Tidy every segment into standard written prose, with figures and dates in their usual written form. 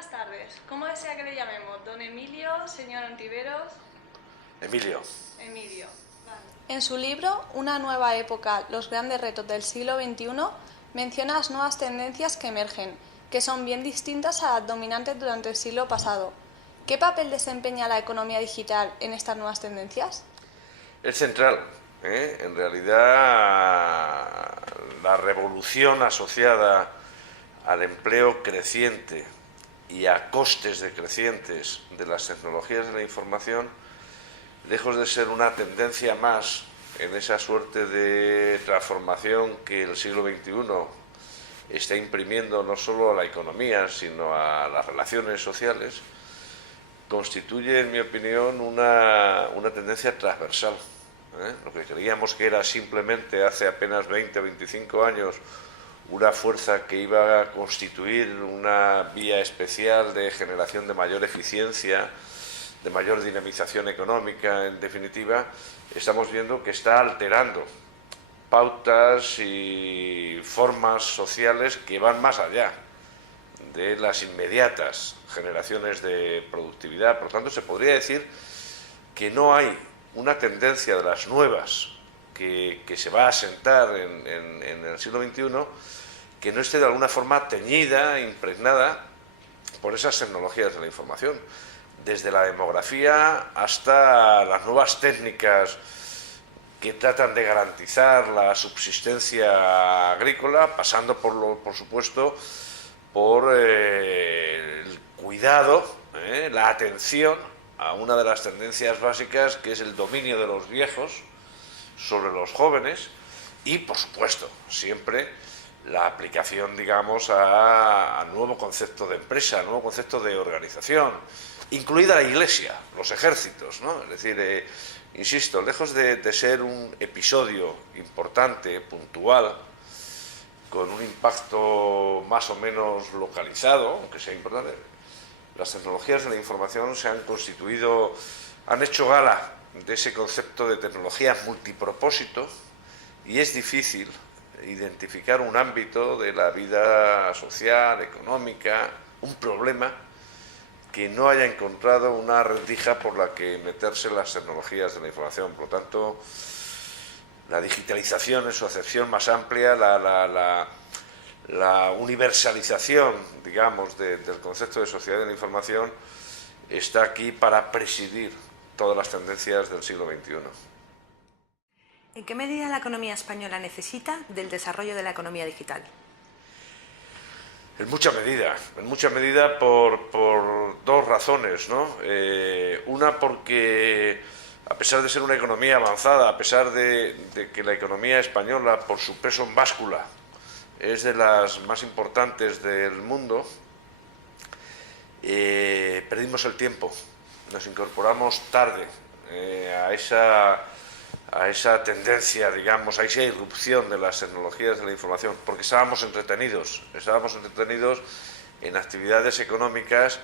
Buenas tardes. ¿Cómo desea que le llamemos? ¿Don Emilio, señor Ontiveros? Emilio. Emilio. Vale. En su libro, Una nueva época, los grandes retos del siglo XXI, menciona las nuevas tendencias que emergen, que son bien distintas a las dominantes durante el siglo pasado. ¿Qué papel desempeña la economía digital en estas nuevas tendencias? Es central. En realidad, la revolución asociada al empleo creciente y a costes decrecientes de las tecnologías de la información, lejos de ser una tendencia más en esa suerte de transformación que el siglo XXI está imprimiendo no solo a la economía, sino a las relaciones sociales, constituye, en mi opinión, una tendencia transversal. Lo que creíamos que era simplemente hace apenas 20 o 25 años una fuerza que iba a constituir una vía especial de generación de mayor eficiencia, de mayor dinamización económica, en definitiva, estamos viendo que está alterando pautas y formas sociales que van más allá de las inmediatas generaciones de productividad. Por lo tanto, se podría decir que no hay una tendencia de las nuevas que se va a asentar en el siglo XXI que no esté de alguna forma teñida, impregnada por esas tecnologías de la información, desde la demografía hasta las nuevas técnicas que tratan de garantizar la subsistencia agrícola, pasando por supuesto, por el cuidado, la atención a una de las tendencias básicas, que es el dominio de los viejos sobre los jóvenes y, por supuesto, siempre la aplicación, digamos, al nuevo concepto de empresa, al nuevo concepto de organización, incluida la Iglesia, los ejércitos, ¿no? Es decir, insisto, lejos de ser un episodio importante, puntual, con un impacto más o menos localizado, aunque sea importante, las tecnologías de la información se han constituido, han hecho gala de ese concepto de tecnología multipropósito, y es difícil identificar un ámbito de la vida social, económica, un problema que no haya encontrado una rendija por la que meterse las tecnologías de la información. Por lo tanto, la digitalización en su acepción más amplia, la universalización, digamos, del concepto de sociedad de la información está aquí para presidir todas las tendencias del siglo XXI. ¿En qué medida la economía española necesita del desarrollo de la economía digital? En mucha medida por dos razones, ¿no? Una, porque a pesar de ser una economía avanzada, a pesar de que la economía española, por su peso en báscula, es de las más importantes del mundo, perdimos el tiempo, nos incorporamos tarde a esa tendencia, digamos, a esa irrupción de las tecnologías de la información, porque estábamos entretenidos en actividades económicas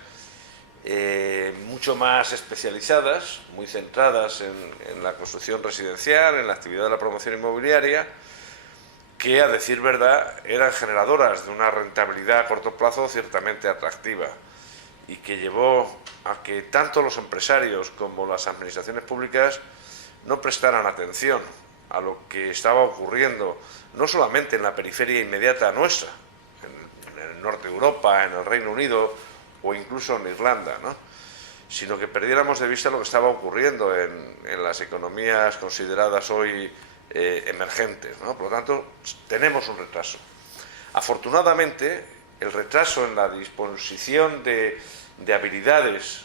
mucho más especializadas, muy centradas en la construcción residencial, en la actividad de la promoción inmobiliaria, que, a decir verdad, eran generadoras de una rentabilidad a corto plazo ciertamente atractiva, y que llevó a que tanto los empresarios como las administraciones públicas no prestaran atención a lo que estaba ocurriendo, no solamente en la periferia inmediata nuestra, en el norte de Europa, en el Reino Unido o incluso en Irlanda, ¿no? Sino que perdiéramos de vista lo que estaba ocurriendo en las economías consideradas hoy emergentes, ¿no? Por lo tanto, tenemos un retraso. Afortunadamente, el retraso en la disposición de habilidades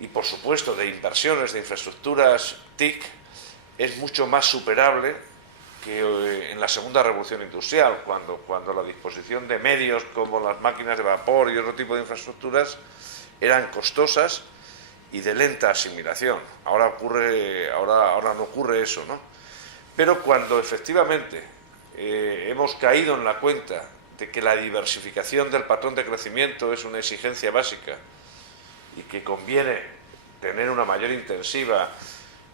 y, por supuesto, de inversiones de infraestructuras TIC es mucho más superable que en la segunda revolución industrial, cuando la disposición de medios como las máquinas de vapor y otro tipo de infraestructuras eran costosas y de lenta asimilación. Ahora no ocurre eso, ¿no? Pero cuando efectivamente hemos caído en la cuenta de que la diversificación del patrón de crecimiento es una exigencia básica y que conviene tener una mayor intensiva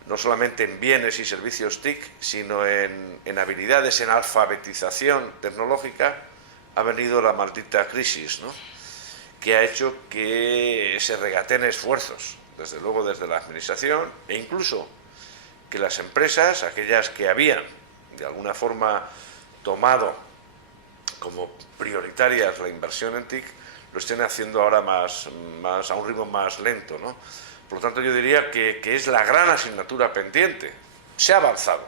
no solamente en bienes y servicios TIC, sino en habilidades, en alfabetización tecnológica, ha venido la maldita crisis, ¿no? que ha hecho que se regateen esfuerzos, desde luego desde la administración, e incluso que las empresas, aquellas que habían de alguna forma tomado como prioritarias la inversión en TIC, lo estén haciendo ahora a un ritmo más lento, ¿no? Por lo tanto, yo diría que es la gran asignatura pendiente. Se ha avanzado,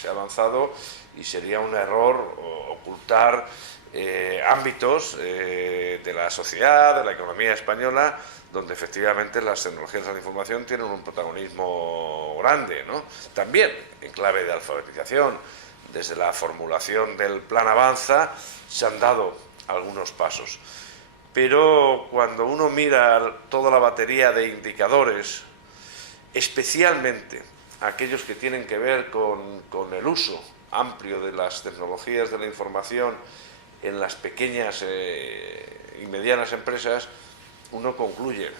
se ha avanzado, y sería un error ocultar ámbitos de la sociedad, de la economía española, donde efectivamente las tecnologías de la información tienen un protagonismo grande, ¿no? También en clave de alfabetización. Desde la formulación del Plan Avanza se han dado algunos pasos. Pero cuando uno mira toda la batería de indicadores, especialmente aquellos que tienen que ver con el uso amplio de las tecnologías de la información en las pequeñas y medianas empresas, uno concluye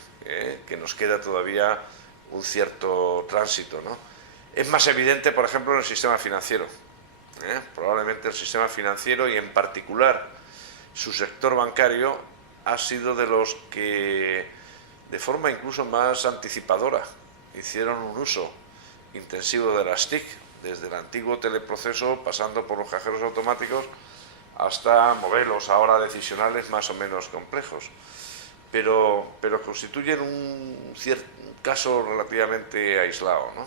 que nos queda todavía un cierto tránsito, ¿no? Es más evidente, por ejemplo, en el sistema financiero. Probablemente el sistema financiero, y en particular su sector bancario, ha sido de los que, de forma incluso más anticipadora, hicieron un uso intensivo de las TIC, desde el antiguo teleproceso, pasando por los cajeros automáticos, hasta modelos ahora decisionales más o menos complejos. Pero constituyen un caso relativamente aislado, ¿no?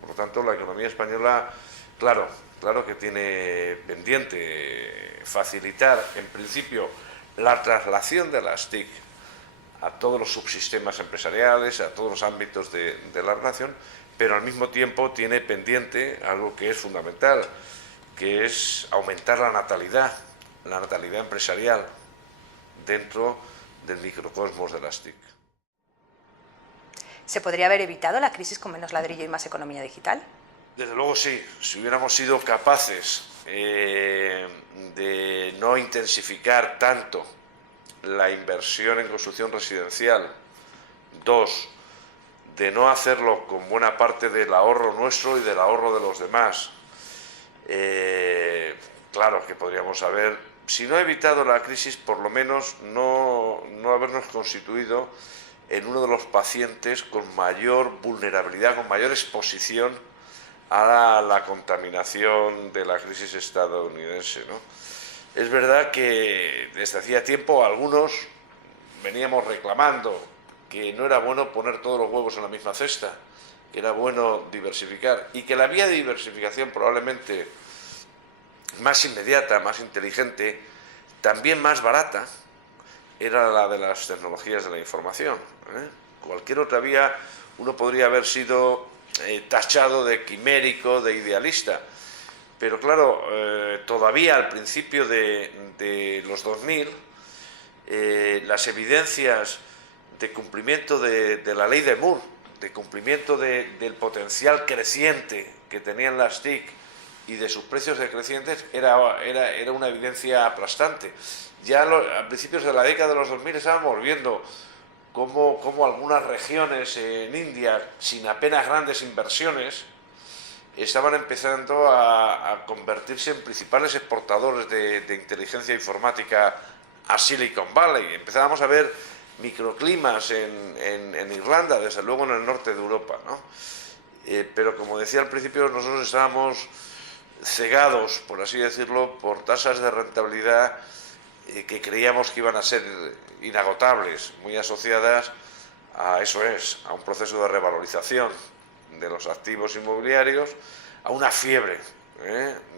Por lo tanto, la economía española, claro que tiene pendiente facilitar, en principio, la traslación de las TIC a todos los subsistemas empresariales, a todos los ámbitos de la relación, pero al mismo tiempo tiene pendiente algo que es fundamental, que es aumentar la natalidad empresarial dentro del microcosmos de las TIC. ¿Se podría haber evitado la crisis con menos ladrillo y más economía digital? Desde luego sí, si hubiéramos sido capaces de no intensificar tanto la inversión en construcción residencial, 2, de no hacerlo con buena parte del ahorro nuestro y del ahorro de los demás, claro que podríamos haber, si no evitado la crisis, por lo menos no habernos constituido en uno de los pacientes con mayor vulnerabilidad, con mayor exposición a la contaminación de la crisis estadounidense, ¿no? Es verdad que desde hacía tiempo algunos veníamos reclamando que no era bueno poner todos los huevos en la misma cesta, que era bueno diversificar, y que la vía de diversificación probablemente más inmediata, más inteligente, también más barata, era la de las tecnologías de la información. Cualquier otra vía uno podría haber sido tachado de quimérico, de idealista, pero claro, todavía al principio de los 2000, las evidencias de cumplimiento de la ley de Moore, de cumplimiento del potencial creciente que tenían las TIC y de sus precios decrecientes era una evidencia aplastante. Ya a principios de la década de los 2000 estábamos viendo cómo algunas regiones en India, sin apenas grandes inversiones, estaban empezando a convertirse en principales exportadores de inteligencia informática a Silicon Valley. Empezábamos a ver microclimas en Irlanda, desde luego en el norte de Europa, ¿no? Pero como decía al principio, nosotros estábamos cegados, por así decirlo, por tasas de rentabilidad que creíamos que iban a ser inagotables, muy asociadas a a un proceso de revalorización de los activos inmobiliarios, a una fiebre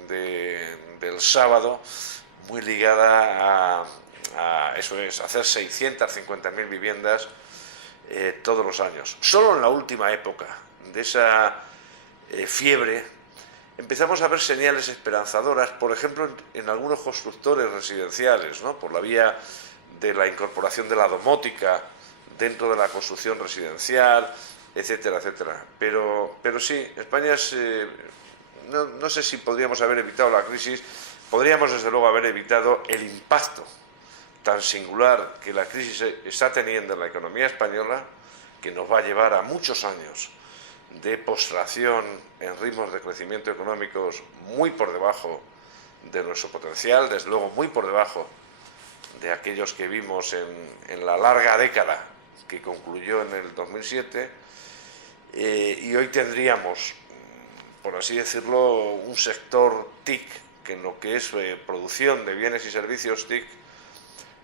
del sábado muy ligada a hacer 650.000 viviendas todos los años. Solo en la última época de esa fiebre empezamos a ver señales esperanzadoras, por ejemplo, en algunos constructores residenciales, ¿no? Por la vía de la incorporación de la domótica dentro de la construcción residencial, etcétera, etcétera. Pero sí, España no sé si podríamos haber evitado la crisis, podríamos desde luego haber evitado el impacto tan singular que la crisis está teniendo en la economía española, que nos va a llevar a muchos años de postración en ritmos de crecimiento económicos muy por debajo de nuestro potencial, desde luego muy por debajo de aquellos que vimos en la larga década que concluyó en el 2007, y hoy tendríamos, por así decirlo, un sector TIC que en lo que es producción de bienes y servicios TIC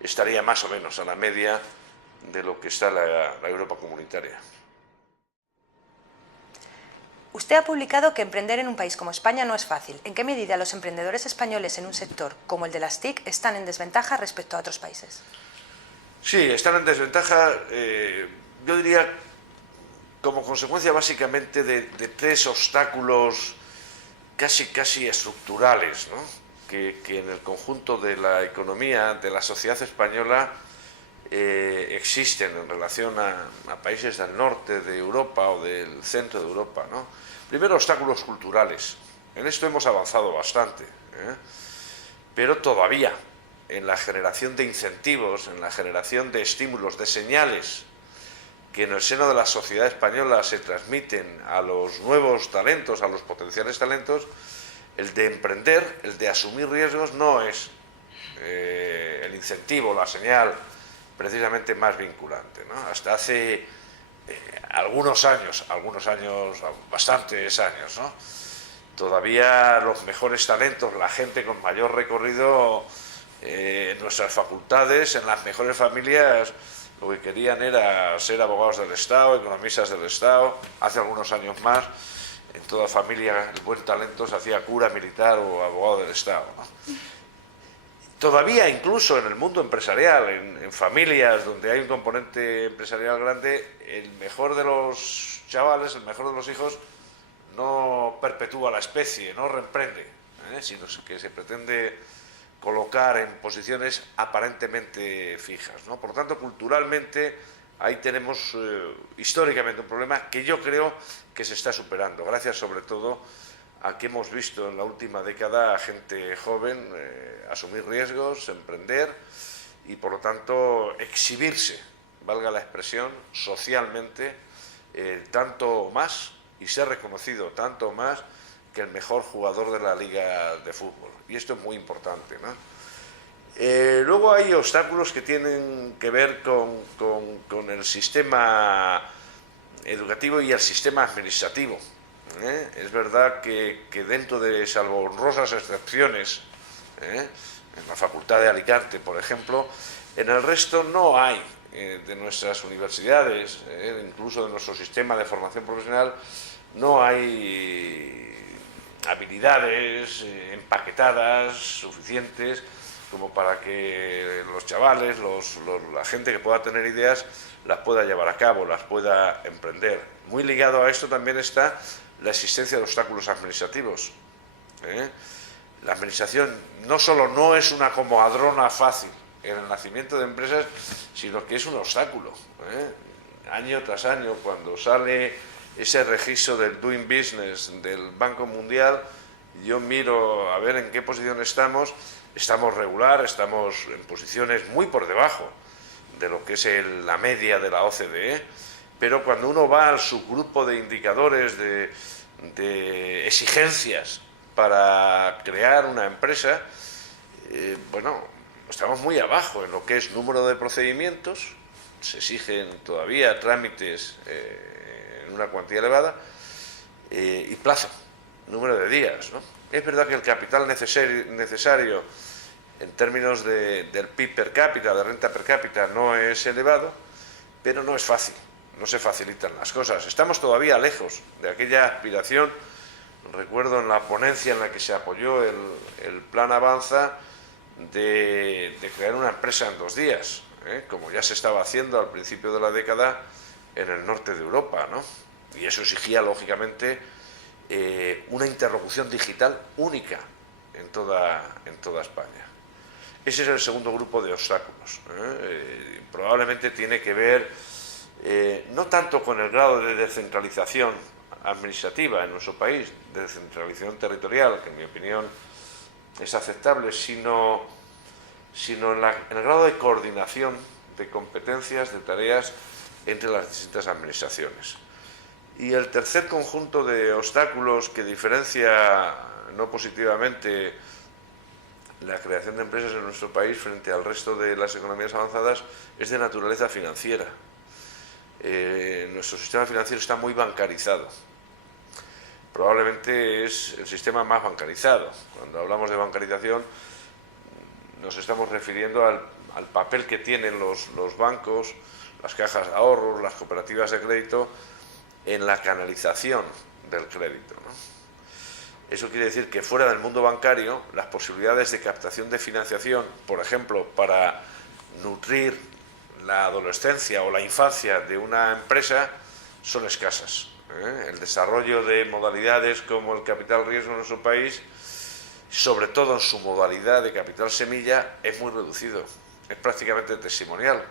estaría más o menos a la media de lo que está la Europa comunitaria. Usted ha publicado que emprender en un país como España no es fácil. ¿En qué medida los emprendedores españoles en un sector como el de las TIC están en desventaja respecto a otros países? Sí, están en desventaja, yo diría, como consecuencia básicamente de tres obstáculos casi estructurales, ¿no? que en el conjunto de la economía, de la sociedad española, existen en relación a países del norte de Europa o del centro de Europa, ¿no? Primero, obstáculos culturales. En esto hemos avanzado bastante, pero todavía en la generación de incentivos, en la generación de estímulos, de señales que en el seno de la sociedad española se transmiten a los nuevos talentos, a los potenciales talentos, el de emprender, el de asumir riesgos no es el incentivo, la señal precisamente más vinculante, ¿no? Hasta hace algunos años, bastantes años, ¿no? Todavía los mejores talentos, la gente con mayor recorrido en nuestras facultades, en las mejores familias, lo que querían era ser abogados del Estado, economistas del Estado. Hace algunos años más, en toda familia el buen talento se hacía cura, militar o abogado del Estado, ¿no? Todavía incluso en el mundo empresarial, en familias donde hay un componente empresarial grande, el mejor de los chavales, el mejor de los hijos, no perpetúa la especie, no reemprende, sino que se pretende colocar en posiciones aparentemente fijas, ¿no? Por lo tanto, culturalmente, ahí tenemos históricamente un problema que yo creo que se está superando, gracias sobre todo a que hemos visto en la última década a gente joven asumir riesgos, emprender y, por lo tanto, exhibirse, valga la expresión, socialmente, tanto más y ser reconocido tanto más que el mejor jugador de la liga de fútbol. Y esto es muy importante, ¿no? Luego hay obstáculos que tienen que ver con el sistema educativo y el sistema administrativo. Es verdad que dentro de, salvo honrosas excepciones, en la Facultad de Alicante, por ejemplo, en el resto no hay de nuestras universidades, incluso de nuestro sistema de formación profesional, no hay habilidades empaquetadas suficientes como para que los chavales, la gente que pueda tener ideas, las pueda llevar a cabo, las pueda emprender. Muy ligado a esto también está la existencia de obstáculos administrativos. La administración no solo no es una comadrona fácil en el nacimiento de empresas, sino que es un obstáculo. Año tras año, cuando sale ese registro del Doing Business del Banco Mundial, yo miro a ver en qué posición estamos regular, estamos en posiciones muy por debajo de lo que es la media de la OCDE, pero cuando uno va al subgrupo de indicadores de exigencias para crear una empresa, bueno, estamos muy abajo en lo que es número de procedimientos, se exigen todavía trámites en una cuantía elevada, y plazo, número de días, ¿no? Es verdad que el capital necesario en términos del PIB per cápita, de renta per cápita, no es elevado, pero no es fácil, no se facilitan las cosas. Estamos todavía lejos de aquella aspiración. Recuerdo en la ponencia en la que se apoyó el Plan Avanza de crear una empresa en 2 días, como ya se estaba haciendo al principio de la década en el norte de Europa, ¿no? Y eso exigía, lógicamente, una interlocución digital única en toda España. Ese es el segundo grupo de obstáculos. Probablemente tiene que ver no tanto con el grado de descentralización administrativa en nuestro país, de descentralización territorial, que en mi opinión es aceptable, sino en el grado de coordinación de competencias, de tareas entre las distintas administraciones. Y el tercer conjunto de obstáculos que diferencia no positivamente la creación de empresas en nuestro país frente al resto de las economías avanzadas es de naturaleza financiera. Nuestro sistema financiero está muy bancarizado. Probablemente es el sistema más bancarizado. Cuando hablamos de bancarización nos estamos refiriendo al papel que tienen los bancos, las cajas de ahorros, las cooperativas de crédito en la canalización del crédito, ¿no? Eso quiere decir que fuera del mundo bancario las posibilidades de captación de financiación, por ejemplo, para nutrir la adolescencia o la infancia de una empresa, son escasas. El desarrollo de modalidades como el capital riesgo en nuestro país, sobre todo en su modalidad de capital semilla, es muy reducido, es prácticamente testimonial.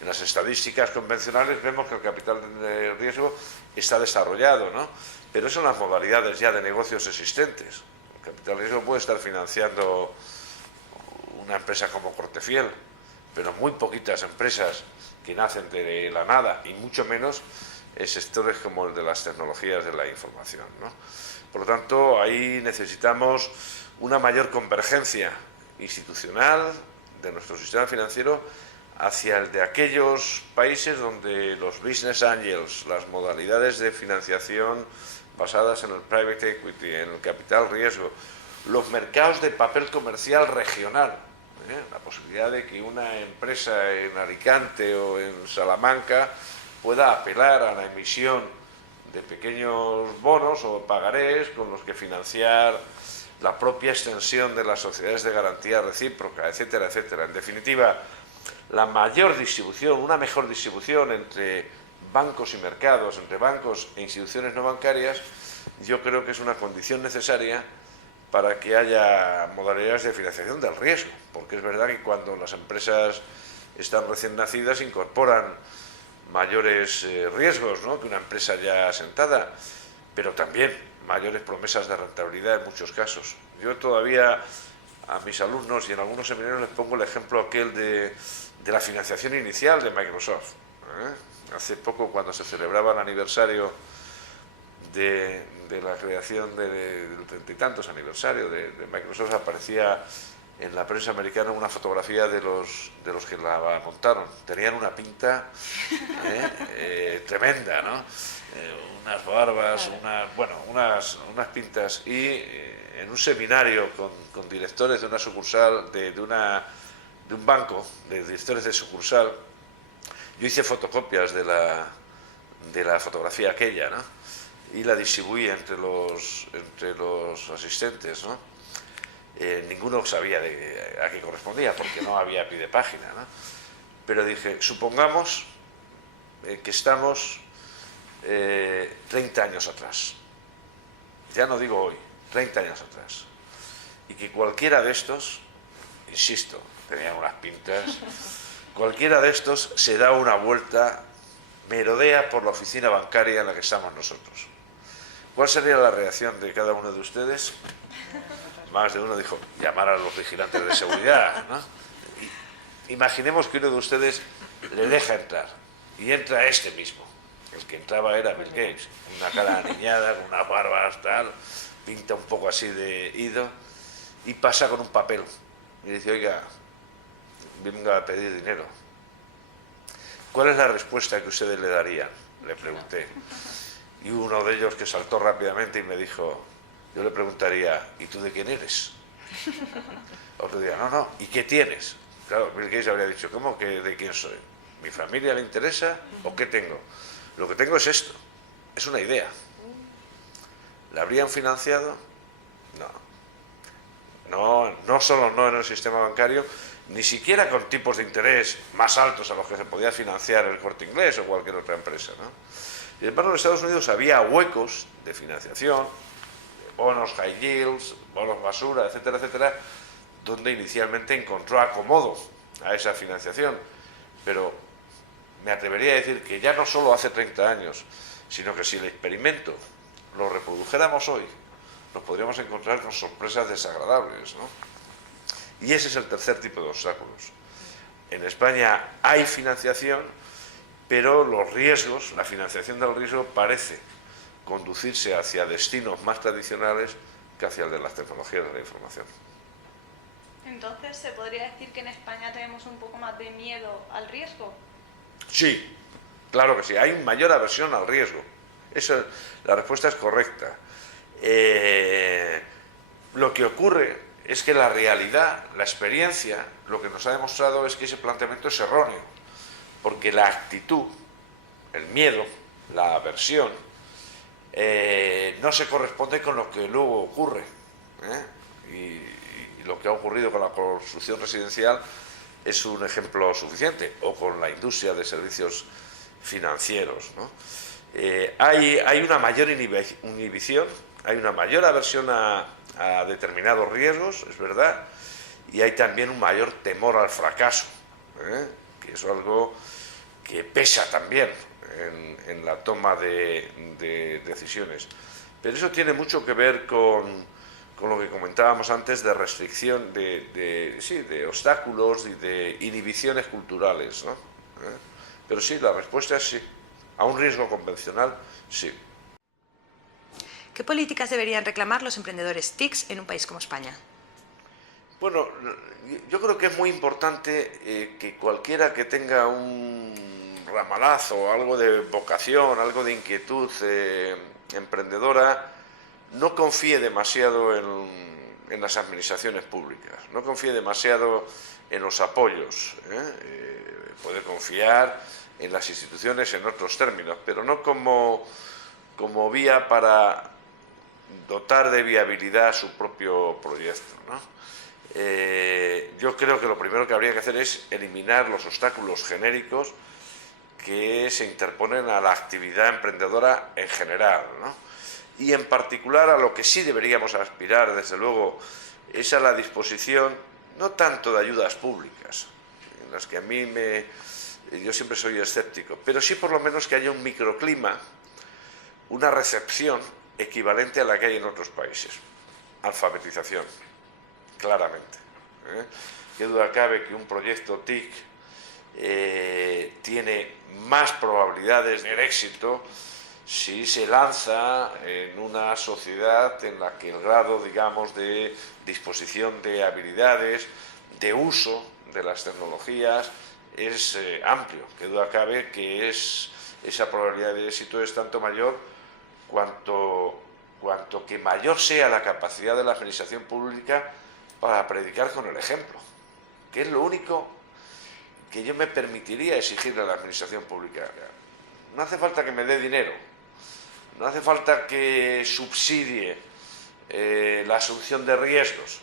En las estadísticas convencionales vemos que el capital de riesgo está desarrollado, ¿no? Pero eso en las modalidades ya de negocios existentes. El capital de riesgo puede estar financiando una empresa como Cortefiel, pero muy poquitas empresas que nacen de la nada, y mucho menos en sectores como el de las tecnologías de la información, ¿no? Por lo tanto, ahí necesitamos una mayor convergencia institucional de nuestro sistema financiero hacia el de aquellos países donde los business angels, las modalidades de financiación basadas en el private equity, en el capital riesgo, los mercados de papel comercial regional, la posibilidad de que una empresa en Alicante o en Salamanca pueda apelar a la emisión de pequeños bonos o pagarés con los que financiar la propia extensión de las sociedades de garantía recíproca, etcétera, etcétera. En definitiva, la mayor distribución, una mejor distribución entre bancos y mercados, entre bancos e instituciones no bancarias, yo creo que es una condición necesaria para que haya modalidades de financiación del riesgo, porque es verdad que cuando las empresas están recién nacidas incorporan mayores riesgos, ¿no?, que una empresa ya asentada, pero también mayores promesas de rentabilidad en muchos casos. Yo todavía a mis alumnos y en algunos seminarios les pongo el ejemplo aquel de la financiación inicial de Microsoft. Hace poco, cuando se celebraba el aniversario de la creación del 30 y tantos aniversario de Microsoft, aparecía en la prensa americana una fotografía de los que la montaron. Tenían una pinta tremenda, ¿no? Unas barbas, unas pintas. Y en un seminario con directores de una sucursal, de un banco, de directores de sucursal, yo hice fotocopias de la fotografía aquella, ¿no?, y la distribuí entre los asistentes, ¿no? Ninguno sabía a qué correspondía, porque no había pie de página, ¿no? Pero dije, supongamos que estamos 30 años atrás, ya no digo hoy, 30 años atrás, y que cualquiera de estos, insisto, tenían unas pintas, cualquiera de estos se da una vuelta, merodea por la oficina bancaria en la que estamos nosotros. ¿Cuál sería la reacción de cada uno de ustedes? Más de uno dijo, llamar a los vigilantes de seguridad, ¿no? Imaginemos que uno de ustedes le deja entrar, y entra este mismo. El que entraba era Bill Gates, una cara aniñada, con unas barbas, tal, pinta un poco así de ido, y pasa con un papel. Y dice, oiga, venga a pedir dinero. ¿Cuál es la respuesta que ustedes le darían? Le pregunté. Y uno de ellos, que saltó rápidamente y me dijo, yo le preguntaría, ¿y tú de quién eres? Otro día, no, ¿y qué tienes? Claro, Bill Gates habría dicho, ¿cómo que de quién soy? ¿Mi familia le interesa o qué tengo? Lo que tengo es esto, es una idea. ¿La habrían financiado? No solo no en el sistema bancario, ni siquiera con tipos de interés más altos a los que se podía financiar el Corte Inglés o cualquier otra empresa, ¿no? Sin embargo, en Estados Unidos había huecos de financiación, bonos high yields, bonos basura, etcétera, etcétera, donde inicialmente encontró acomodo a esa financiación. Pero me atrevería a decir que ya no solo hace 30 años, sino que si el experimento lo reprodujéramos hoy, nos podríamos encontrar con sorpresas desagradables, ¿no? Y ese es el tercer tipo de obstáculos. En España hay financiación, pero los riesgos, la financiación del riesgo parece conducirse hacia destinos más tradicionales que hacia el de las tecnologías de la información. Entonces, ¿se podría decir que en España tenemos un poco más de miedo al riesgo? Sí, claro que sí, hay mayor aversión al riesgo. Eso, la respuesta es correcta. Lo que ocurre es que la realidad, la experiencia, lo que nos ha demostrado es que ese planteamiento es erróneo, porque la actitud, el miedo, la aversión, no se corresponde con lo que luego ocurre. Y lo que ha ocurrido con la construcción residencial es un ejemplo suficiente, o con la industria de servicios financieros, ¿no? Hay una mayor inhibición, hay una mayor aversión a determinados riesgos, es verdad, y hay también un mayor temor al fracaso, que es algo que pesa también en la toma de decisiones. Pero eso tiene mucho que ver con lo que comentábamos antes de restricción, de obstáculos y de inhibiciones culturales, ¿no? Pero sí, la respuesta es sí. A un riesgo convencional, sí. ¿Qué políticas deberían reclamar los emprendedores TICs en un país como España? Bueno, yo creo que es muy importante que cualquiera que tenga un ramalazo, algo de vocación, algo de inquietud emprendedora, no confíe demasiado en las administraciones públicas, no confíe demasiado en los apoyos. Puede confiar en las instituciones en otros términos, pero no como vía para dotar de viabilidad su propio proyecto, ¿no? Yo creo que lo primero que habría que hacer es eliminar los obstáculos genéricos que se interponen a la actividad emprendedora en general, ¿no? Y en particular a lo que sí deberíamos aspirar, desde luego, es a la disposición no tanto de ayudas públicas, en las que yo siempre soy escéptico, pero sí por lo menos que haya un microclima, una recepción equivalente a la que hay en otros países. Alfabetización, claramente. Qué duda cabe que un proyecto TIC tiene más probabilidades de éxito si se lanza en una sociedad en la que el grado, digamos, de disposición de habilidades, de uso de las tecnologías es amplio. Qué duda cabe que esa probabilidad de éxito es tanto mayor cuanto que mayor sea la capacidad de la administración pública para predicar con el ejemplo, que es lo único que yo me permitiría exigirle a la administración pública. No hace falta que me dé dinero, no hace falta que subsidie la asunción de riesgos,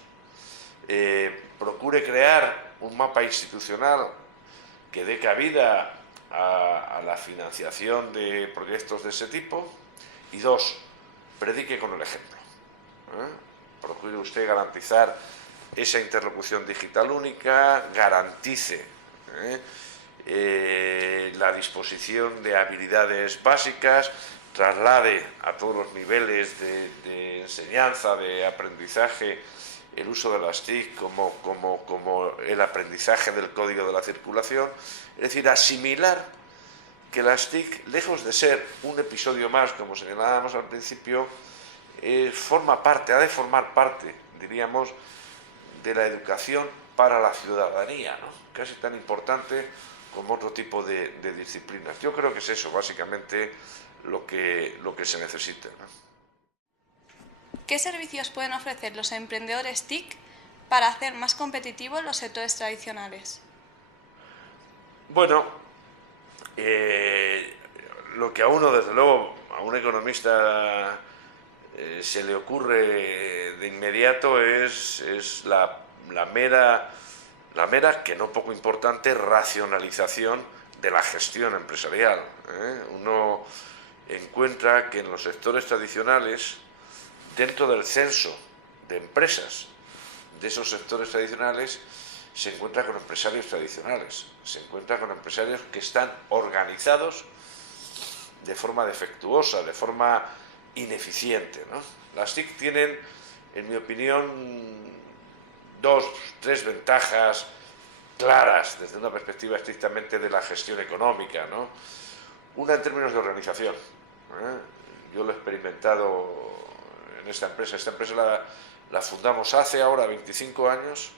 procure crear un mapa institucional que dé cabida a la financiación de proyectos de ese tipo, y dos, predique con el ejemplo. Procure usted garantizar esa interlocución digital única, garantice la disposición de habilidades básicas, traslade a todos los niveles de enseñanza, de aprendizaje, el uso de las TIC como el aprendizaje del código de la circulación, es decir, asimilar que las TIC, lejos de ser un episodio más, como señalábamos al principio, forma parte, ha de formar parte, diríamos, de la educación para la ciudadanía, ¿no? Casi tan importante como otro tipo de disciplinas. Yo creo que es eso, básicamente, lo que se necesita, ¿no? ¿Qué servicios pueden ofrecer los emprendedores TIC para hacer más competitivos los sectores tradicionales? Bueno, lo que a uno, desde luego, a un economista se le ocurre de inmediato es la mera, que no poco importante, racionalización de la gestión empresarial. Uno encuentra que en los sectores tradicionales, dentro del censo de empresas de esos sectores tradicionales, se encuentra con empresarios tradicionales, se encuentra con empresarios que están organizados de forma defectuosa, de forma ineficiente, ¿no? Las TIC tienen, en mi opinión, 2, 3 ventajas claras desde una perspectiva estrictamente de la gestión económica, ¿no? Una en términos de organización. Yo lo he experimentado en esta empresa. Esta empresa la fundamos hace ahora 25 años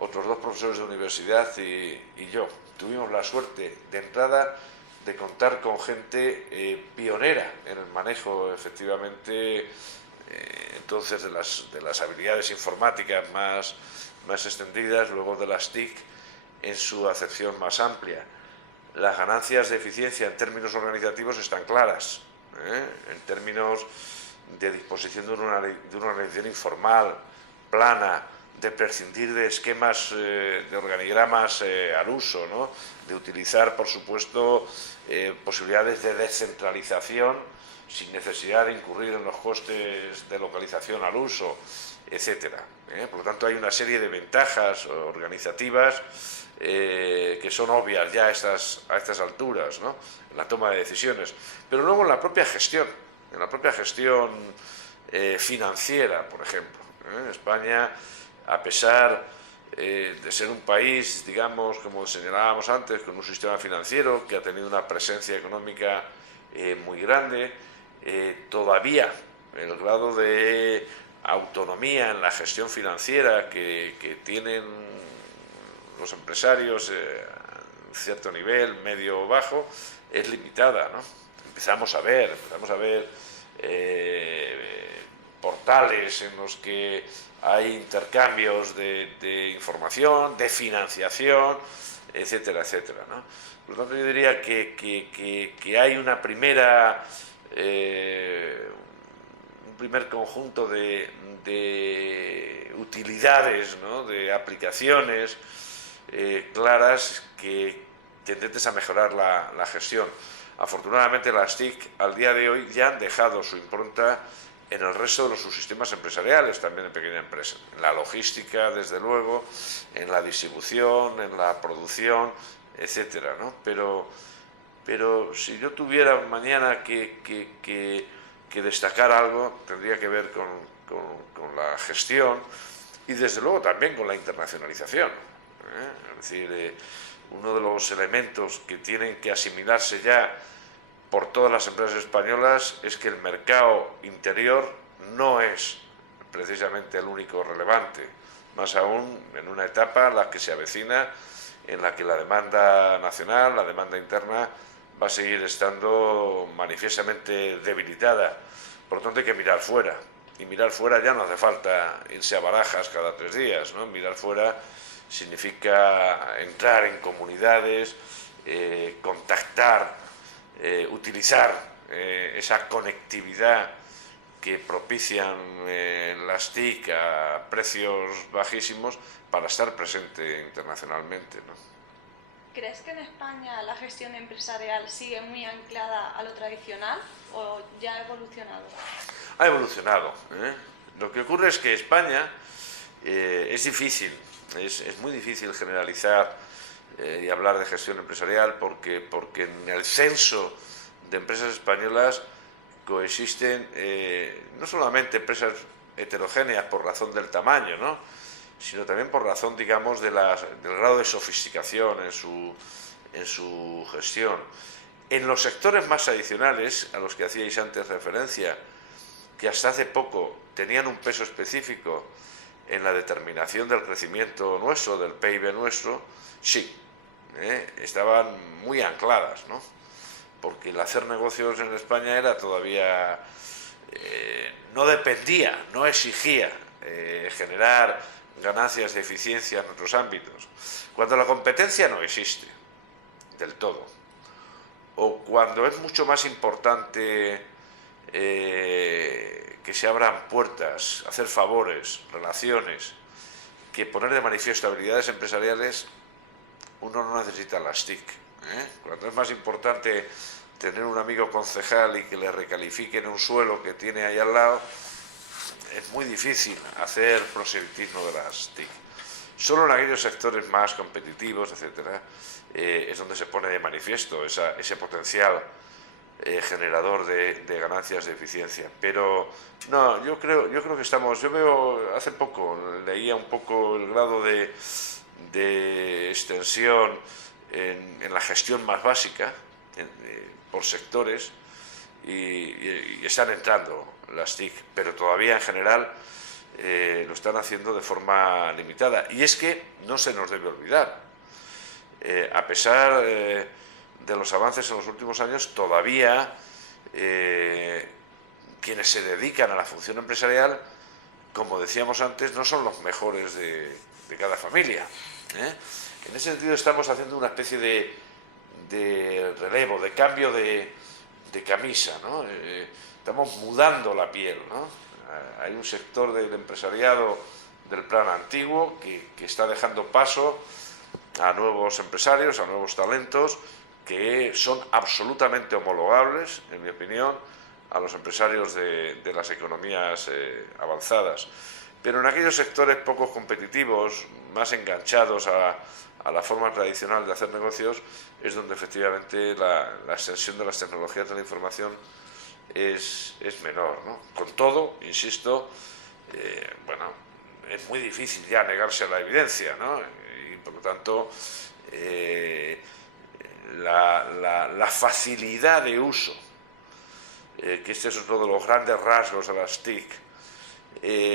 otros 2 profesores de universidad y yo. Tuvimos la suerte de entrada de contar con gente pionera en el manejo, efectivamente, entonces de las habilidades informáticas más extendidas, luego de las TIC en su acepción más amplia. Las ganancias de eficiencia en términos organizativos están claras, en términos de disposición de una organización informal, plana, de prescindir de esquemas, de organigramas al uso, ¿no? De utilizar, por supuesto, posibilidades de descentralización sin necesidad de incurrir en los costes de localización al uso, etcétera. Por lo tanto, hay una serie de ventajas organizativas que son obvias ya a estas alturas, ¿no? En la toma de decisiones, pero luego en la propia gestión, financiera, por ejemplo. España, a pesar de ser un país, digamos, como señalábamos antes, con un sistema financiero que ha tenido una presencia económica muy grande, todavía el grado de autonomía en la gestión financiera que tienen los empresarios a cierto nivel, medio o bajo, es limitada, ¿no? Empezamos a ver portales en los que hay intercambios de información, de financiación, etcétera, etcétera, ¿no? Por lo tanto, yo diría que hay un primer conjunto de utilidades, ¿no? De aplicaciones claras que tendentes a mejorar la gestión. Afortunadamente, las TIC al día de hoy ya han dejado su impronta en el resto de los subsistemas empresariales, también en pequeña empresa, en la logística, desde luego, en la distribución, en la producción, etcétera, ¿no? Pero si yo tuviera mañana que destacar algo, tendría que ver con la gestión y, desde luego, también con la internacionalización. Es decir, uno de los elementos que tienen que asimilarse ya por todas las empresas españolas es que el mercado interior no es precisamente el único relevante, más aún en una etapa en la que se avecina, en la que la demanda nacional, la demanda interna, va a seguir estando manifiestamente debilitada. Por lo tanto, hay que mirar fuera. Y mirar fuera ya no hace falta irse a Barajas cada 3 días, ¿no? Mirar fuera significa entrar en comunidades, contactar, utilizar esa conectividad que propician las TIC a precios bajísimos para estar presente internacionalmente, ¿no? ¿Crees que en España la gestión empresarial sigue muy anclada a lo tradicional o ya ha evolucionado? Ha evolucionado, ¿eh? Lo que ocurre es que España es difícil, es muy difícil generalizar y hablar de gestión empresarial porque en el censo de empresas españolas coexisten no solamente empresas heterogéneas por razón del tamaño, ¿no? Sino también por razón, digamos, del grado de sofisticación en su gestión. En los sectores más tradicionales, a los que hacíais antes referencia, que hasta hace poco tenían un peso específico en la determinación del crecimiento nuestro, del PIB nuestro, sí, estaban muy ancladas, ¿no? Porque el hacer negocios en España era todavía, no dependía, no exigía generar ganancias de eficiencia en otros ámbitos. Cuando la competencia no existe del todo, o cuando es mucho más importante que se abran puertas, hacer favores, relaciones, que poner de manifiesto habilidades empresariales, uno no necesita las TIC. Cuando es más importante tener un amigo concejal y que le recalifiquen un suelo que tiene ahí al lado, es muy difícil hacer proselitismo de las TIC. Solo en aquellos sectores más competitivos, etcétera, es donde se pone de manifiesto ese potencial generador de ganancias de eficiencia. Pero no, yo creo que estamos, yo veo, hace poco leía un poco el grado de extensión en la gestión más básica por sectores y están entrando las TIC, pero todavía en general lo están haciendo de forma limitada. Y es que no se nos debe olvidar, a pesar de los avances en los últimos años, todavía quienes se dedican a la función empresarial, como decíamos antes, no son los mejores de cada familia, ¿eh? En ese sentido estamos haciendo una especie de relevo, de cambio de camisa, ¿no? Estamos mudando la piel, ¿no? Hay un sector del empresariado del plan antiguo que está dejando paso a nuevos empresarios, a nuevos talentos que son absolutamente homologables, en mi opinión, a los empresarios de las economías avanzadas. Pero en aquellos sectores poco competitivos, más enganchados a la forma tradicional de hacer negocios, es donde efectivamente la extensión de las tecnologías de la información es menor, ¿no? Con todo, insisto, bueno, es muy difícil ya negarse a la evidencia, ¿no? Y por lo tanto, la facilidad de uso, que este es otro de los grandes rasgos de las TIC,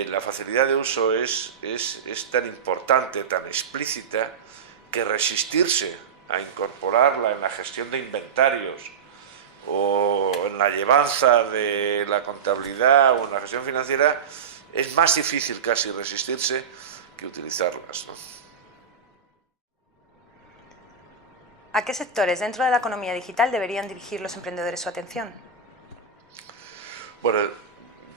la facilidad de uso es tan importante, tan explícita, que resistirse a incorporarla en la gestión de inventarios o en la llevanza de la contabilidad o en la gestión financiera es más difícil casi resistirse que utilizarlas, ¿no? ¿A qué sectores dentro de la economía digital deberían dirigir los emprendedores su atención? Bueno,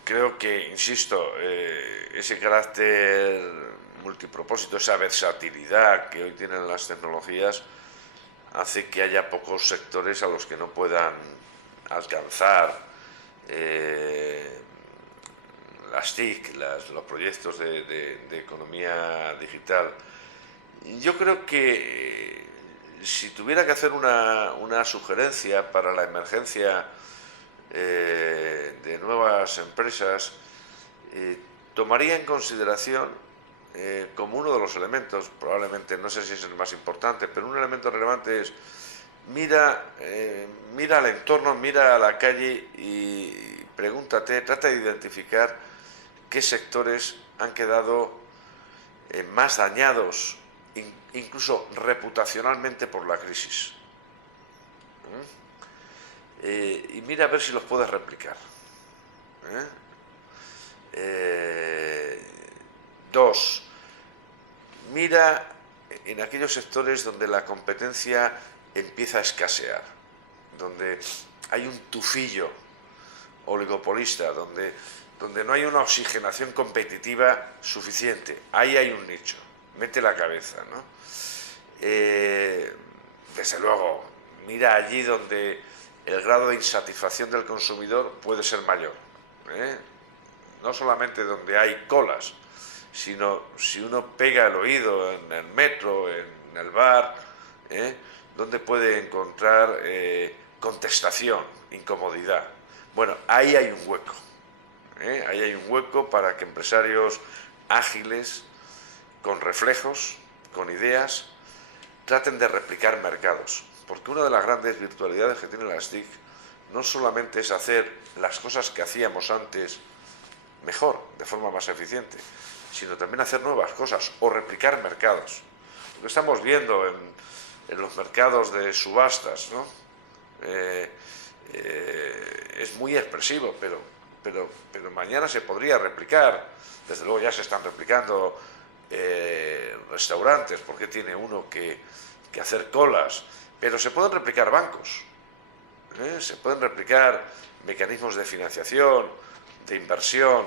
creo que, insisto, ese carácter multipropósito, esa versatilidad que hoy tienen las tecnologías, hace que haya pocos sectores a los que no puedan alcanzar las TIC, los proyectos de economía digital. Yo creo que si tuviera que hacer una sugerencia para la emergencia de nuevas empresas, tomaría en consideración como uno de los elementos, probablemente no sé si es el más importante, pero un elemento relevante es mira al entorno, mira a la calle y pregúntate, trata de identificar qué sectores han quedado más dañados, incluso reputacionalmente, por la crisis. Y mira a ver si los puedes replicar. Dos, mira en aquellos sectores donde la competencia empieza a escasear, donde hay un tufillo oligopolista, donde no hay una oxigenación competitiva suficiente. Ahí hay un nicho, mete la cabeza, ¿no? Desde luego, mira allí donde el grado de insatisfacción del consumidor puede ser mayor, no solamente donde hay colas, sino si uno pega el oído en el metro, en el bar, donde puede encontrar contestación, incomodidad. Bueno, ahí hay un hueco, ahí hay un hueco para que empresarios ágiles, con reflejos, con ideas, traten de replicar mercados. Porque una de las grandes virtualidades que tiene las TIC no solamente es hacer las cosas que hacíamos antes mejor, de forma más eficiente, sino también hacer nuevas cosas o replicar mercados. Lo que estamos viendo en los mercados de subastas, ¿no? Es muy expresivo, pero mañana se podría replicar. Desde luego ya se están replicando restaurantes, porque tiene uno que hacer colas, pero se pueden replicar bancos, se pueden replicar mecanismos de financiación, de inversión,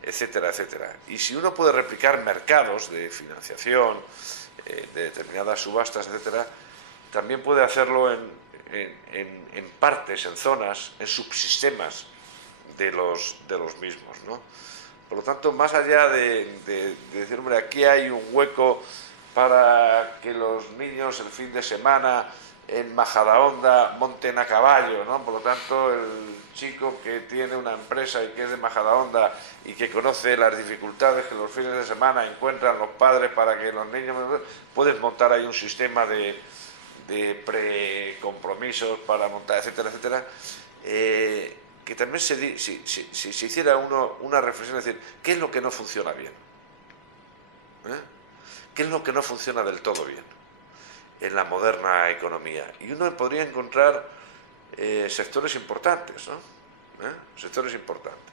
etcétera, etcétera. Y si uno puede replicar mercados de financiación, de determinadas subastas, etcétera, también puede hacerlo en partes, en zonas, en subsistemas de los mismos, ¿no? Por lo tanto, más allá de decir, hombre, aquí hay un hueco para que los niños el fin de semana en Majadahonda monten a caballo, ¿no? Por lo tanto, el chico que tiene una empresa y que es de Majadahonda y que conoce las dificultades que los fines de semana encuentran los padres para que los niños... Puedes montar ahí un sistema de precompromisos para montar, etcétera, etcétera. que también se hiciera una reflexión, es decir, ¿qué es lo que no funciona bien? ¿Qué es lo que no funciona del todo bien en la moderna economía? Y uno podría encontrar sectores importantes, ¿no? Sectores importantes.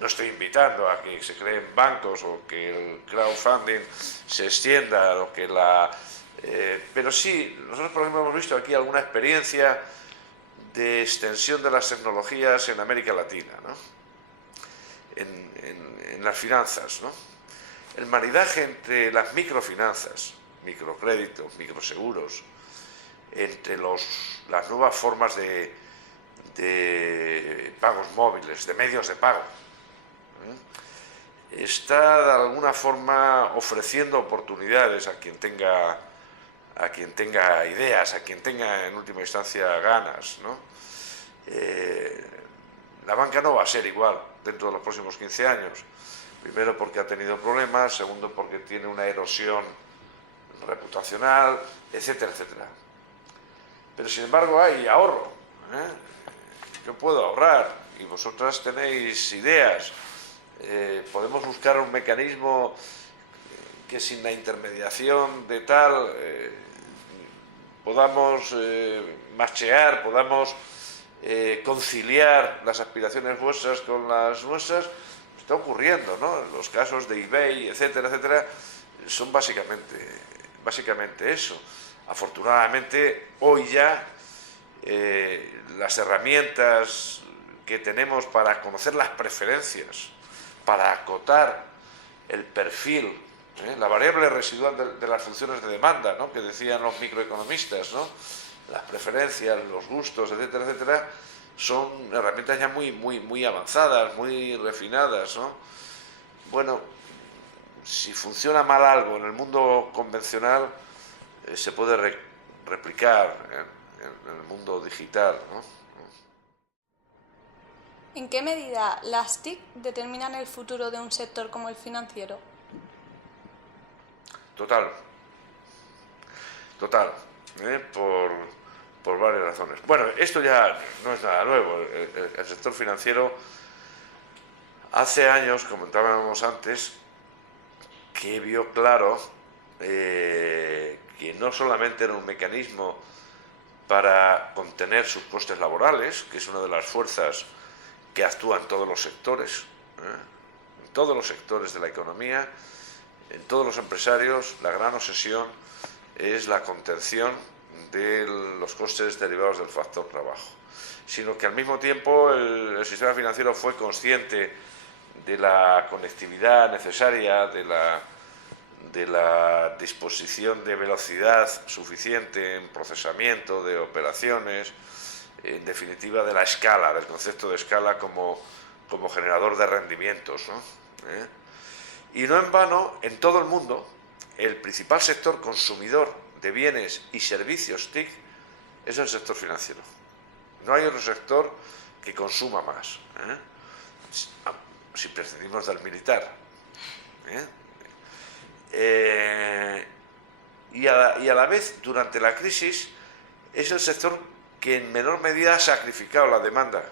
No estoy invitando a que se creen bancos o que el crowdfunding se extienda o que pero sí, nosotros por ejemplo hemos visto aquí alguna experiencia de extensión de las tecnologías en América Latina, ¿no? En las finanzas, ¿no? El maridaje entre las microfinanzas, microcréditos, microseguros, entre las nuevas formas de pagos móviles, de medios de pago, está de alguna forma ofreciendo oportunidades a quien tenga ideas, a quien tenga en última instancia ganas, ¿no? La banca no va a ser igual dentro de los próximos 15 años. Primero porque ha tenido problemas, segundo porque tiene una erosión reputacional, etcétera, etcétera. Pero sin embargo hay ahorro. Yo puedo ahorrar y vosotras tenéis ideas. Podemos buscar un mecanismo que sin la intermediación de tal podamos machear, podamos conciliar las aspiraciones vuestras con las nuestras. Está ocurriendo, ¿no? Los casos de eBay, etcétera, etcétera, son básicamente eso. Afortunadamente, hoy ya las herramientas que tenemos para conocer las preferencias, para acotar el perfil, la variable residual de las funciones de demanda, ¿no? Que decían los microeconomistas, ¿no? Las preferencias, los gustos, etcétera, etcétera, son herramientas ya muy avanzadas, muy refinadas, ¿no? Bueno, si funciona mal algo en el mundo convencional, se puede replicar en el mundo digital, ¿no? ¿En qué medida las TIC determinan el futuro de un sector como el financiero? Total, por varias razones. Bueno, esto ya no es nada nuevo. El sector financiero, hace años, comentábamos antes, que vio claro que no solamente era un mecanismo para contener sus costes laborales, que es una de las fuerzas que actúa en todos los sectores, en todos los sectores de la economía, en todos los empresarios. La gran obsesión es la contención de los costes derivados del factor trabajo, sino que al mismo tiempo el sistema financiero fue consciente de la conectividad necesaria, de la disposición de velocidad suficiente en procesamiento de operaciones, en definitiva de la escala, del concepto de escala como generador de rendimientos, ¿no? Y no en vano, en todo el mundo, el principal sector consumidor de bienes y servicios TIC es el sector financiero. No hay otro sector que consuma más, si prescindimos del militar. Y a la vez, durante la crisis, es el sector que en menor medida ha sacrificado la demanda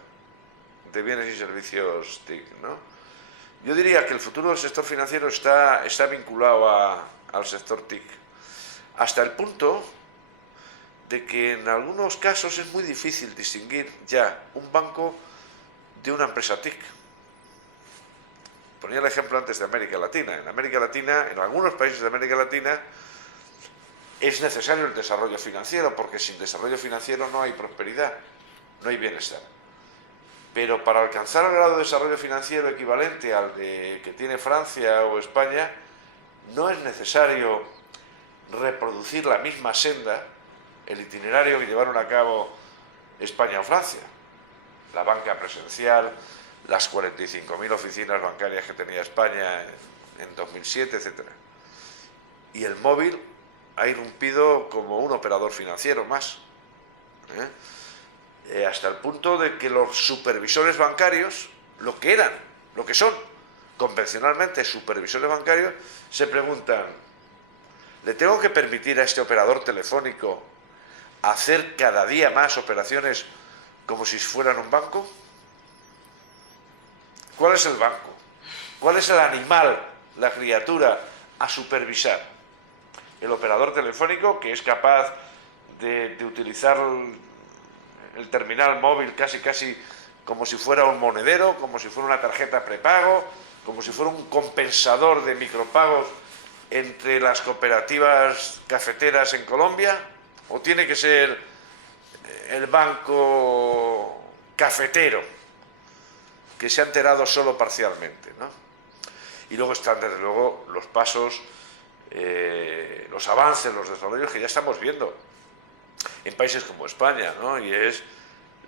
de bienes y servicios TIC, ¿no? Yo diría que el futuro del sector financiero está vinculado al sector TIC, hasta el punto de que en algunos casos es muy difícil distinguir ya un banco de una empresa TIC. Ponía el ejemplo antes de América Latina. En América Latina, en algunos países de América Latina, es necesario el desarrollo financiero, porque sin desarrollo financiero no hay prosperidad, no hay bienestar. Pero para alcanzar el grado de desarrollo financiero equivalente al que tiene Francia o España, no es necesario reproducir la misma senda, el itinerario que llevaron a cabo España o Francia. La banca presencial, las 45.000 oficinas bancarias que tenía España en 2007, etc. Y el móvil ha irrumpido como un operador financiero más, hasta el punto de que los supervisores bancarios, lo que son convencionalmente supervisores bancarios, se preguntan: ¿le tengo que permitir a este operador telefónico hacer cada día más operaciones como si fueran un banco? ¿Cuál es el banco? ¿Cuál es el animal, la criatura a supervisar? El operador telefónico, que es capaz de utilizar el terminal móvil casi como si fuera un monedero, como si fuera una tarjeta prepago, como si fuera un compensador de micropagos entre las cooperativas cafeteras en Colombia, o tiene que ser el banco cafetero, que se ha enterado solo parcialmente, ¿no? Y luego están, desde luego, los pasos, los avances, los desarrollos que ya estamos viendo en países como España, ¿no? Y es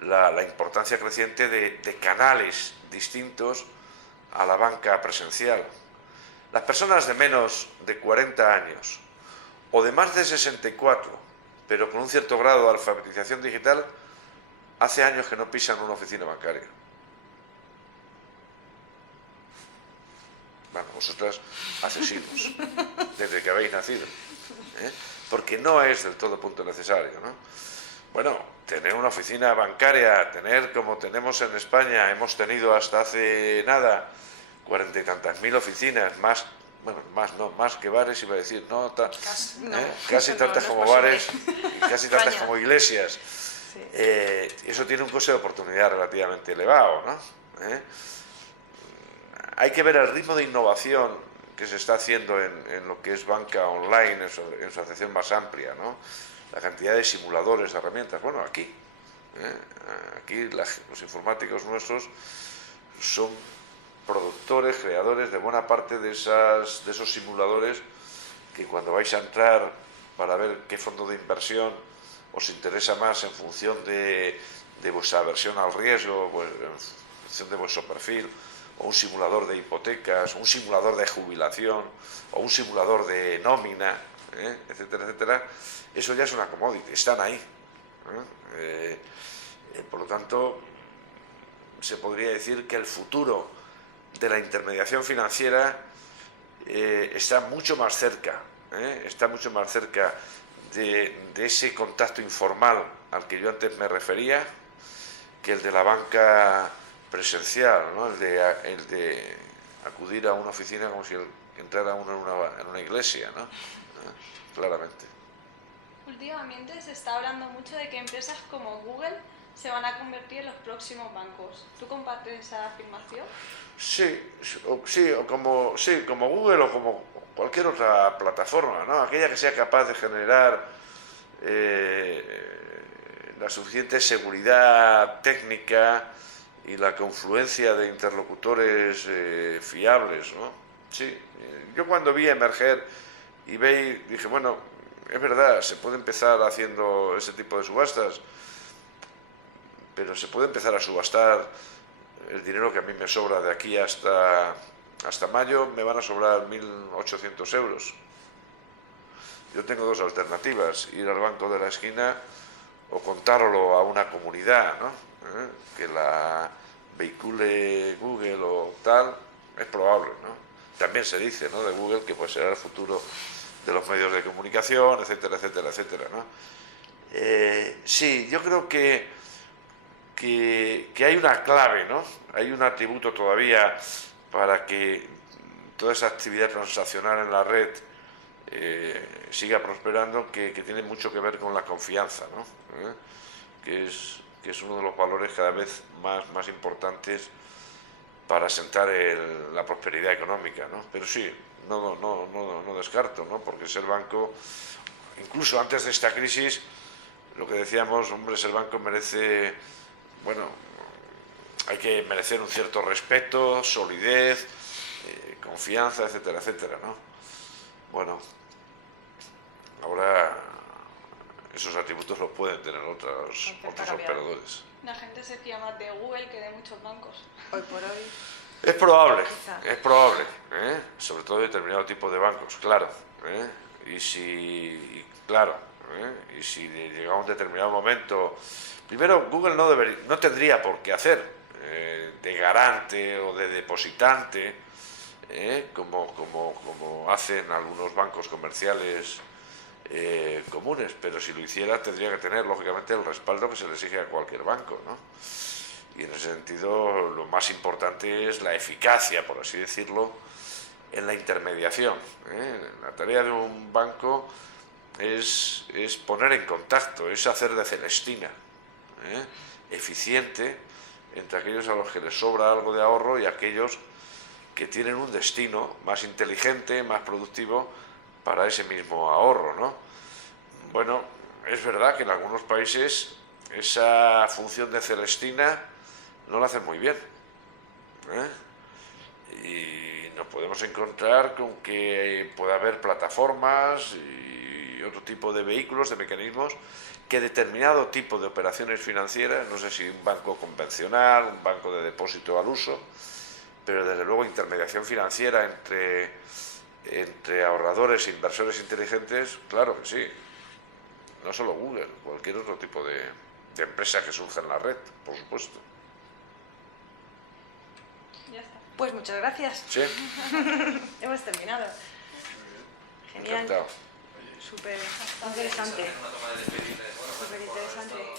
la importancia creciente de canales distintos a la banca presencial. Las personas de menos de 40 años o de más de 64, pero con un cierto grado de alfabetización digital, hace años que no pisan una oficina bancaria. Bueno, vosotras hace siglos, desde que habéis nacido, ¿eh? Porque no es del todo punto necesario, ¿no? Bueno, tener una oficina bancaria, tener como tenemos en España, hemos tenido hasta hace nada 40 y tantas mil oficinas, más, bueno, más que bares, iba a decir, no, casi tantas como bares y casi tantas como iglesias. Sí. Eso tiene un coste de oportunidad relativamente elevado, ¿no? Hay que ver el ritmo de innovación que se está haciendo en lo que es banca online, en su acepción más amplia, ¿no? La cantidad de simuladores, de herramientas. Bueno, aquí los informáticos nuestros son productores, creadores de buena parte de esos simuladores, que cuando vais a entrar para ver qué fondo de inversión os interesa más en función de vuestra aversión al riesgo, pues, en función de vuestro perfil, o un simulador de hipotecas, o un simulador de jubilación, o un simulador de nómina, etcétera, etcétera, eso ya es una commodity, están ahí. Por lo tanto, se podría decir que el futuro de la intermediación financiera está mucho más cerca, de ese contacto informal al que yo antes me refería, que el de la banca presencial, ¿no? El de acudir a una oficina como si entrara uno en una iglesia, ¿no? Claramente. Últimamente se está hablando mucho de que empresas como Google se van a convertir en los próximos bancos. ¿Tú compartes esa afirmación? Sí, como Google o como cualquier otra plataforma, ¿no? Aquella que sea capaz de generar la suficiente seguridad técnica y la confluencia de interlocutores fiables, ¿no? Sí, yo cuando vi emerger eBay dije, bueno, es verdad, se puede empezar haciendo ese tipo de subastas, pero se puede empezar a subastar el dinero que a mí me sobra de aquí hasta mayo, me van a sobrar 1.800 euros. Yo tengo dos alternativas, ir al banco de la esquina o contarlo a una comunidad, ¿no? Que la vehicule Google o tal, es probable, ¿no? También se dice, ¿no?, de Google que pues será el futuro de los medios de comunicación, etcétera, etcétera, etcétera, ¿no? Sí, yo creo que hay una clave, ¿no? Hay un atributo todavía para que toda esa actividad transaccional en la red siga prosperando, que tiene mucho que ver con la confianza, ¿no? Que es uno de los valores cada vez más importantes para asentar la prosperidad económica, ¿no? Pero sí, no descarto, ¿no? Porque ser banco, incluso antes de esta crisis, lo que decíamos, hombre, ser banco merece, bueno, hay que merecer un cierto respeto, solidez, confianza, etcétera, etcétera, ¿no? Bueno, ahora esos atributos los pueden tener otros operadores. La gente se fía más de Google que de muchos bancos. Hoy por hoy. Es probable, sobre todo de determinado tipo de bancos, claro. Y si llega a un determinado momento, primero Google no tendría por qué hacer de garante o de depositante, como hacen algunos bancos comerciales comunes, pero si lo hiciera tendría que tener lógicamente el respaldo que se le exige a cualquier banco, ¿no? Y en ese sentido lo más importante es la eficacia, por así decirlo, en la intermediación. La tarea de un banco es poner en contacto, es hacer de Celestina, eficiente entre aquellos a los que les sobra algo de ahorro y aquellos que tienen un destino más inteligente, más productivo para ese mismo ahorro, ¿no? Bueno, es verdad que en algunos países esa función de Celestina no la hacen muy bien, y nos podemos encontrar con que puede haber plataformas y otro tipo de vehículos, de mecanismos, que determinado tipo de operaciones financieras, no sé si un banco convencional, un banco de depósito al uso, pero desde luego intermediación financiera entre ahorradores e inversores inteligentes, claro que sí. No solo Google, cualquier otro tipo de empresa que surja en la red, por supuesto. Ya está. Pues muchas gracias. Sí. Hemos terminado. Genial. Encantado. Súper interesante. Súper interesante.